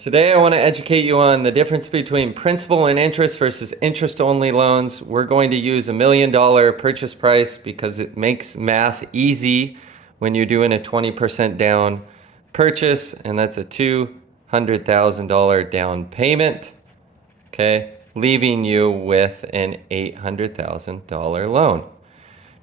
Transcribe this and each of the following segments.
Today I want to educate you on the difference between principal and interest versus interest-only loans. We're going to use $1 million purchase price because it makes math easy when you're doing a 20% down purchase, and that's a $200,000 down payment, okay, leaving you with an $800,000 loan.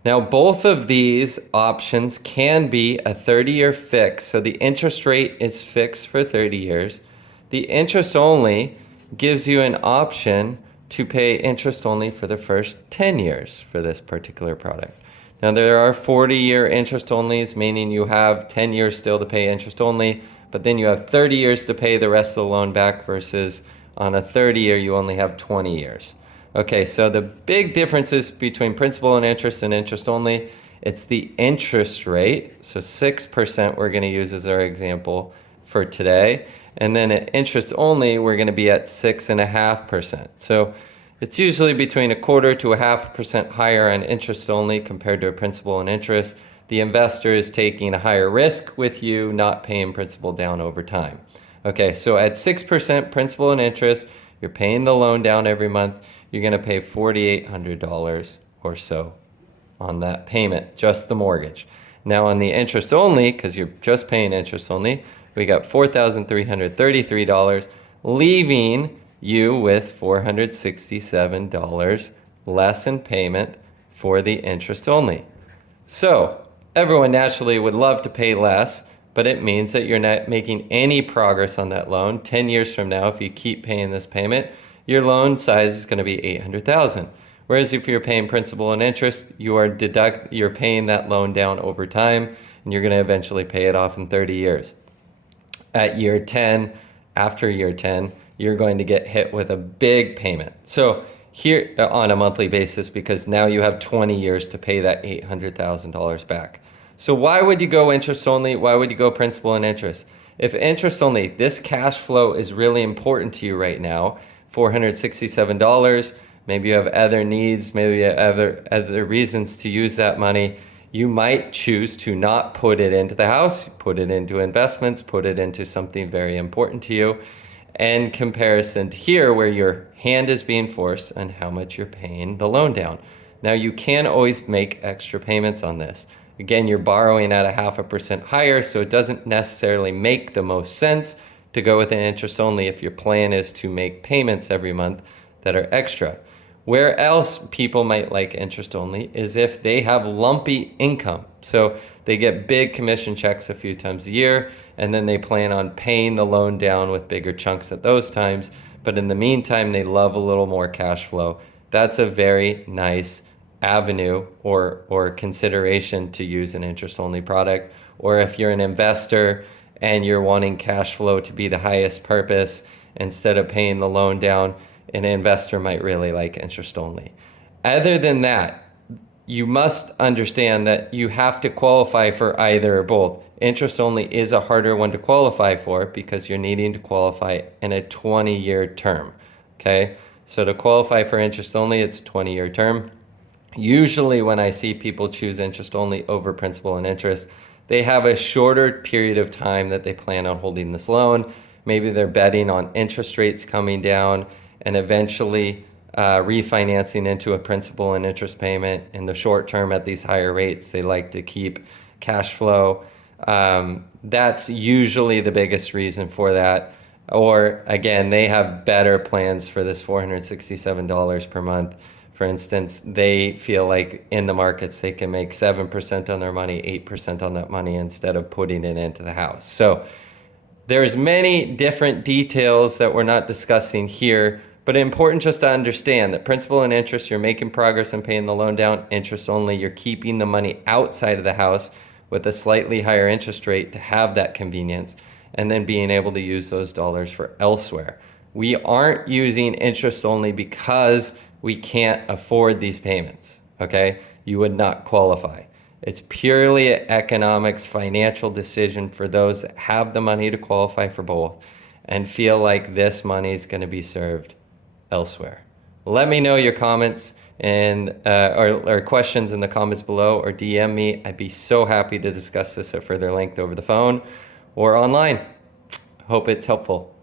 Now, both of these options can be a 30-year fix, so the interest rate is fixed for 30 years. The interest only gives you an option to pay interest only for the first 10 years for this particular product. Now, there are 40-year interest onlys, meaning you have 10 years still to pay interest only, but then you have 30 years to pay the rest of the loan back versus on a 30-year, you only have 20 years. Okay, so the big differences between principal and interest only, it's the interest rate. So 6% we're going to use as our example for today. And then at interest only, we're going to be at 6.5%. So it's usually between 1/4 to 0.5% higher on interest only compared to a principal and interest. The investor is taking a higher risk with you, not paying principal down over time. Okay, so at 6% principal and interest, you're paying the loan down every month. You're going to pay $4,800 or so on that payment, just the mortgage. Now on the interest only, because you're just paying interest only, we got $4,333, leaving you with $467 less in payment for the interest only. So everyone naturally would love to pay less, but it means that you're not making any progress on that loan. 10 years from now, if you keep paying this payment, your loan size is going to be $800,000. Whereas if you're paying principal and interest, you're paying that loan down over time, and you're going to eventually pay it off in 30 years. At year 10, after year 10, you're going to get hit with a big payment. So here on a monthly basis, because now you have 20 years to pay that $800,000 back. So why would you go interest only? Why would you go principal and interest? If interest only, this cash flow is really important to you right now, $467, maybe you have other needs, maybe you have other reasons to use that money. You might choose to not put it into the house, put it into investments, put it into something very important to you. In comparison to here, where your hand is being forced on how much you're paying the loan down. Now, you can always make extra payments on this. Again, you're borrowing at 0.5% higher, so it doesn't necessarily make the most sense to go with an interest only if your plan is to make payments every month that are extra. Where else people might like interest only is if they have lumpy income. So they get big commission checks a few times a year, and then they plan on paying the loan down with bigger chunks at those times. But in the meantime, they love a little more cash flow. That's a very nice avenue or consideration to use an interest only product. Or if you're an investor and you're wanting cash flow to be the highest purpose instead of paying the loan down, an investor might really like interest only. Other than that, you must understand that you have to qualify for either or both. Interest only is a harder one to qualify for because you're needing to qualify in a 20-year term, okay? So to qualify for interest only, it's 20-year term. Usually when I see people choose interest only over principal and interest, they have a shorter period of time that they plan on holding this loan. Maybe they're betting on interest rates coming down and eventually refinancing into a principal and interest payment in the short term at these higher rates. They like to keep cash flow. That's usually the biggest reason for that. Or again, they have better plans for this $467 per month. For instance, they feel like in the markets they can make 7% on their money, 8% on that money instead of putting it into the house. So there's many different details that we're not discussing here, but important just to understand that principal and interest, you're making progress in paying the loan down. Interest only, you're keeping the money outside of the house with a slightly higher interest rate to have that convenience, and then being able to use those dollars for elsewhere. We aren't using interest only because we can't afford these payments, okay? You would not qualify. It's purely an economics, financial decision for those that have the money to qualify for both and feel like this money is going to be served elsewhere. Let me know your comments and or questions in the comments below, or DM me. I'd be so happy to discuss this at further length over the phone or online. Hope it's helpful.